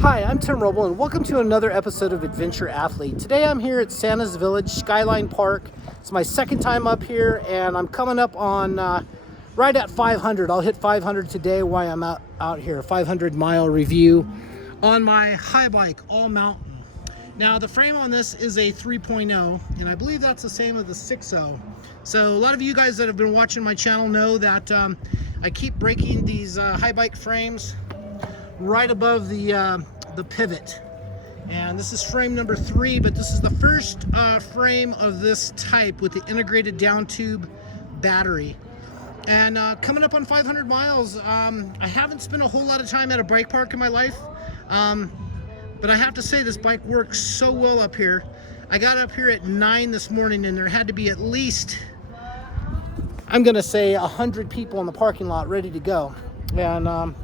Hi, I'm Tim Roble, and welcome to another episode of Adventure Athlete. Today I'm here at Santa's Village, Skyline Park. It's my second time up here, and I'm coming up on right at 500. I'll hit 500 today while I'm out here. 500-mile review on my Haibike, all mountain. Now, the frame on this is a 3.0, and I believe that's the same as the 6.0. So a lot of you guys that have been watching my channel know that I keep breaking these Haibike frames right above the pivot, and this is frame number 3, but this is the first frame of this type with the integrated down tube battery. And coming up on 500 miles, I haven't spent a whole lot of time at a bike park in my life, but I have to say this bike works so well up here. I got up here at 9 this morning, and there had to be at least, I'm gonna say, 100 people in the parking lot ready to go. And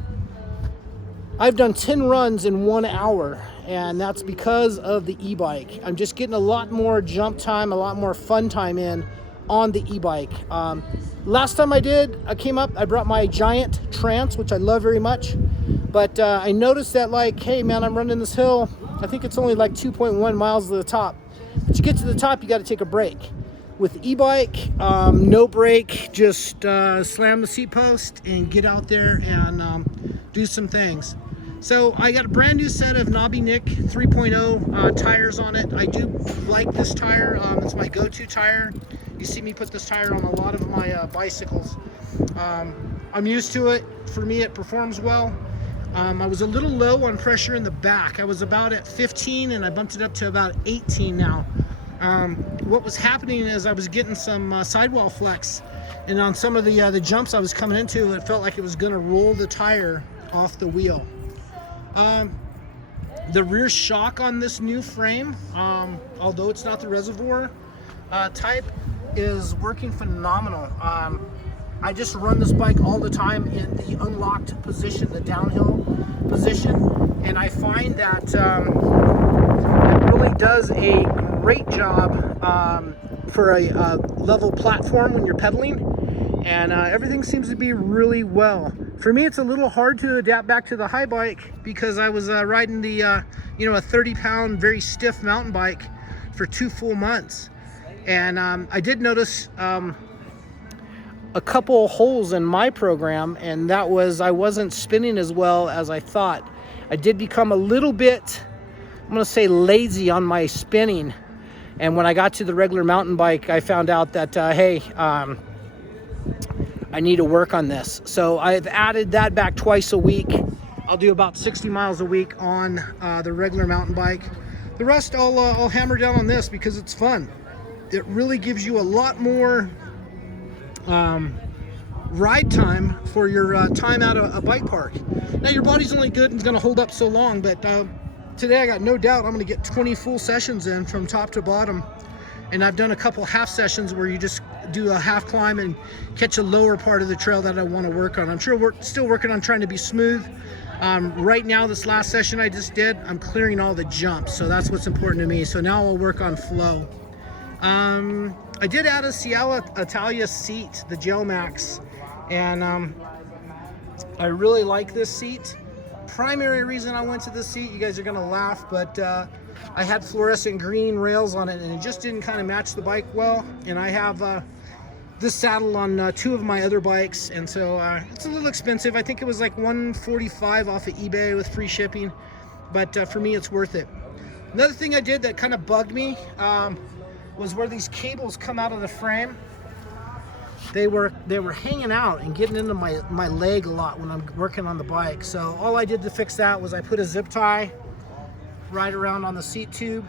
I've done 10 runs in 1 hour, and that's because of the e-bike. I'm just getting a lot more jump time, a lot more fun time in on the e-bike. Last time I came up, I brought my giant Trance, which I love very much, but I noticed that, like, hey man, I'm running this hill. I think it's only like 2.1 miles to the top, but you get to the top, you got to take a break. With the e-bike, no brake, just slam the seat post and get out there and do some things. So I got a brand new set of Knobby Nick 3.0 tires on it. I do like this tire. It's my go-to tire. You see me put this tire on a lot of my bicycles. I'm used to it. For me, it performs well. I was a little low on pressure in the back. I was about at 15, and I bumped it up to about 18 now. What was happening is I was getting some sidewall flex, and on some of the jumps I was coming into, it felt like it was going to roll the tire off the wheel. The rear shock on this new frame, although it's not the reservoir type, is working phenomenal. I just run this bike all the time in the unlocked position, the downhill position, and I find that it really does a great job for a level platform when you're pedaling, and everything seems to be really well. For me, it's a little hard to adapt back to the Haibike because I was riding the a 30-pound very stiff mountain bike for 2 full months, and I did notice a couple holes in my program, and that was I wasn't spinning as well as I thought. I did become a little bit, I'm gonna say, lazy on my spinning, and when I got to the regular mountain bike, I found out that hey, I need to work on this. So I've added that back twice a week. I'll do about 60 miles a week on the regular mountain bike. The rest I'll hammer down on this because it's fun. It really gives you a lot more ride time for your time at a bike park. Now, your body's only good and it's gonna hold up so long, but today I got no doubt I'm gonna get 20 full sessions in from top to bottom. And I've done a couple half sessions where you just do a half climb and catch a lower part of the trail that I want to work on. I'm sure we're still working on trying to be smooth. Right now, this last session I just did, I'm clearing all the jumps, so that's what's important to me. So now I'll work on flow. I did add a Cielo Italia seat, the Gel Max, and I really like this seat. Primary reason I went to this seat, you guys are gonna laugh, but I had fluorescent green rails on it, and it just didn't kind of match the bike well. And I have this saddle on 2 of my other bikes, and so it's a little expensive. I think it was like $145 off of eBay with free shipping, but for me, it's worth it. Another thing I did that kind of bugged me was where these cables come out of the frame. They were hanging out and getting into my leg a lot when I'm working on the bike. So all I did to fix that was I put a zip tie right around on the seat tube,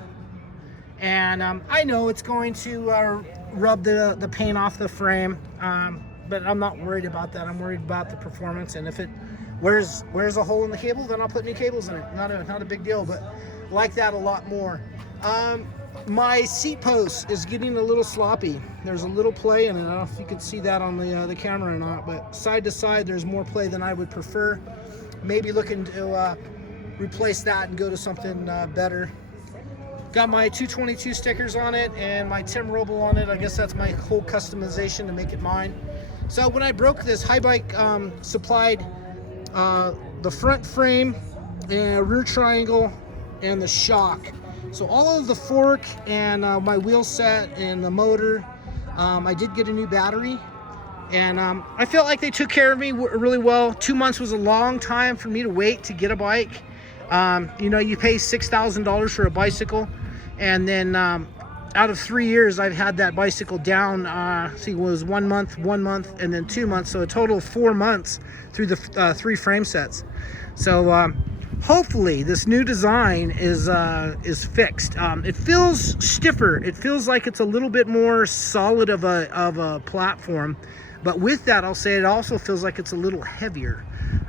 and I know it's going to rub the paint off the frame, but I'm not worried about that. I'm worried about the performance, and if it wears a hole in the cable, then I'll put new cables in it. Not a big deal, but like that a lot more. My seat post is getting a little sloppy. There's a little play in it. I don't know if you can see that on the camera or not, but side to side there's more play than I would prefer. Maybe looking to replace that and go to something better. Got my 222 stickers on it and my Tim Roble on it. I guess that's my whole customization to make it mine. So when I broke this, Haibike supplied the front frame and rear triangle, and the shock. So all of the fork and my wheel set and the motor, I did get a new battery, and I felt like they took care of me really well. 2 months was a long time for me to wait to get a bike. You know, you pay $6,000 for a bicycle, and then out of 3 years, I've had that bicycle down. See, it was 1 month, 1 month, and then 2 months. So a total of 4 months through the 3 frame sets. So hopefully this new design is fixed. It feels stiffer. It feels like it's a little bit more solid of a platform. But with that, I'll say it also feels like it's a little heavier.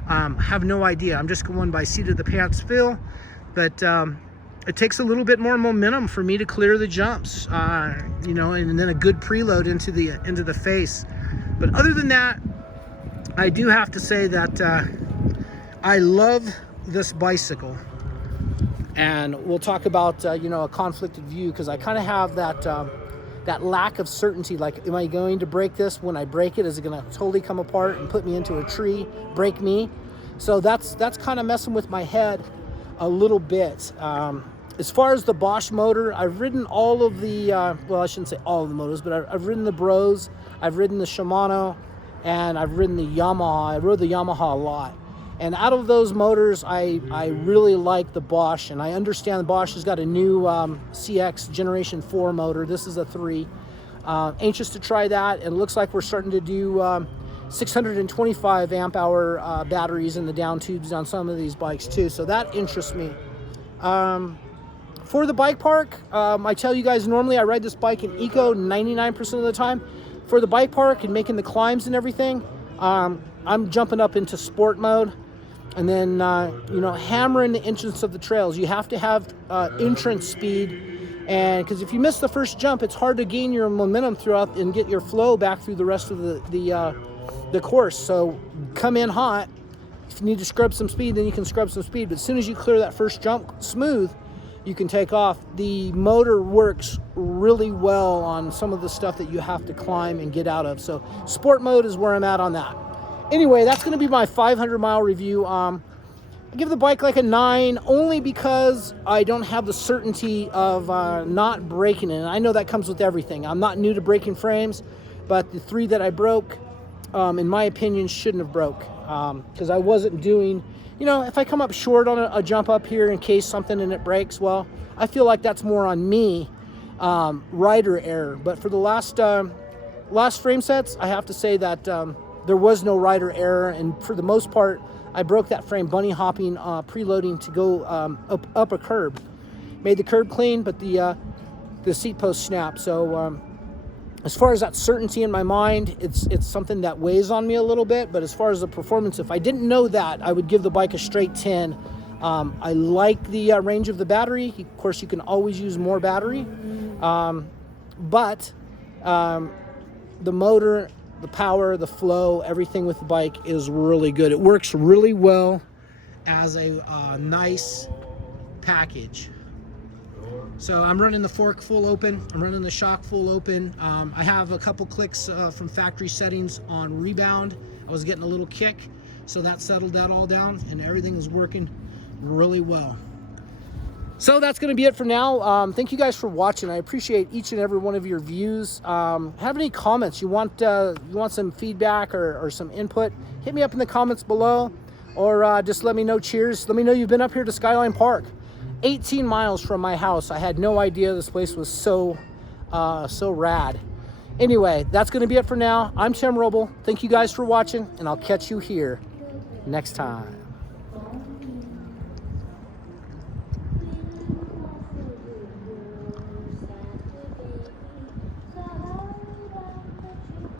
Have no idea. I'm just going by seat of the pants feel, but it takes a little bit more momentum for me to clear the jumps, you know, and then a good preload into the face. But other than that, I do have to say that I love this bicycle. And we'll talk about you know, a conflicted view, because I kind of have that lack of certainty. Like, am I going to break this? When I break it, is it going to totally come apart and put me into a tree, break me? So that's kind of messing with my head a little bit. As far as the Bosch motor, I've ridden all of the, well, I shouldn't say all of the motors, but I've ridden the Bros, I've ridden the Shimano, and I've ridden the Yamaha. I rode the Yamaha a lot. And out of those motors, I really like the Bosch, and I understand the Bosch has got a new CX Generation 4 motor. This is a 3. Anxious to try that, and it looks like we're starting to do 625 amp hour batteries in the down tubes on some of these bikes too, so that interests me. For the bike park, I tell you guys, normally I ride this bike in eco 99% of the time. For the bike park and making the climbs and everything, I'm jumping up into sport mode, and then you know, hammering the entrance of the trails. You have to have entrance speed, and because if you miss the first jump, it's hard to gain your momentum throughout and get your flow back through the rest of the course. So come in hot. If you need to scrub some speed, then you can scrub some speed. But as soon as you clear that first jump smooth, you can take off. The motor works really well on some of the stuff that you have to climb and get out of. So sport mode is where I'm at on that. Anyway, that's going to be my 500-mile review. I give the bike like a 9, only because I don't have the certainty of not breaking it. And I know that comes with everything. I'm not new to breaking frames, but the 3 that I broke, in my opinion, shouldn't have broke, because I wasn't doing, you know, if I come up short on a jump up here in case something and it breaks, well, I feel like that's more on me, rider error. But for the last frame sets, I have to say that there was no rider error, and for the most part, I broke that frame bunny hopping, preloading to go up a curb. Made the curb clean, but the seat post snapped. So as far as that certainty in my mind, it's something that weighs on me a little bit. But as far as the performance, if I didn't know that, I would give the bike a straight 10. I like the range of the battery. Of course, you can always use more battery, but the motor, the power, the flow, everything with the bike is really good. It works really well as a nice package. So I'm running the fork full open. I'm running the shock full open. I have a couple clicks from factory settings on rebound. I was getting a little kick, so that settled that all down, and everything is working really well. So that's going to be it for now. Thank you guys for watching. I appreciate each and every one of your views. Have any comments? You want some feedback or some input? Hit me up in the comments below, or just let me know. Cheers. Let me know you've been up here to Skyline Park. 18 miles from my house. I had no idea this place was so rad. Anyway, that's going to be it for now. I'm Tim Roble. Thank you guys for watching, and I'll catch you here next time.